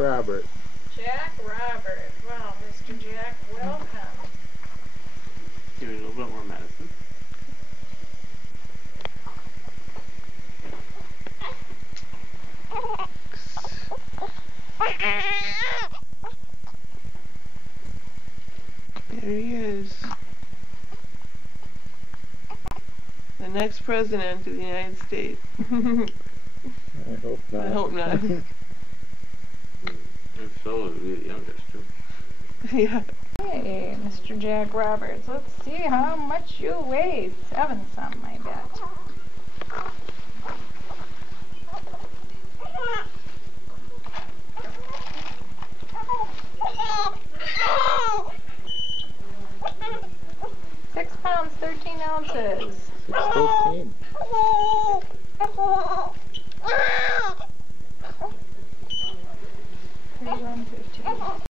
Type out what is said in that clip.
Robert. Jack Robert. Well, Mr. Jack, welcome. Give me a little bit more medicine. There he is. The next president of the United States. I hope not. I hope not. And so is the youngest too. Yeah. Hey, Mr. Jack Roberts, let's see how much you weigh. 7 some, I bet. £6, 13 ounces. 6:13.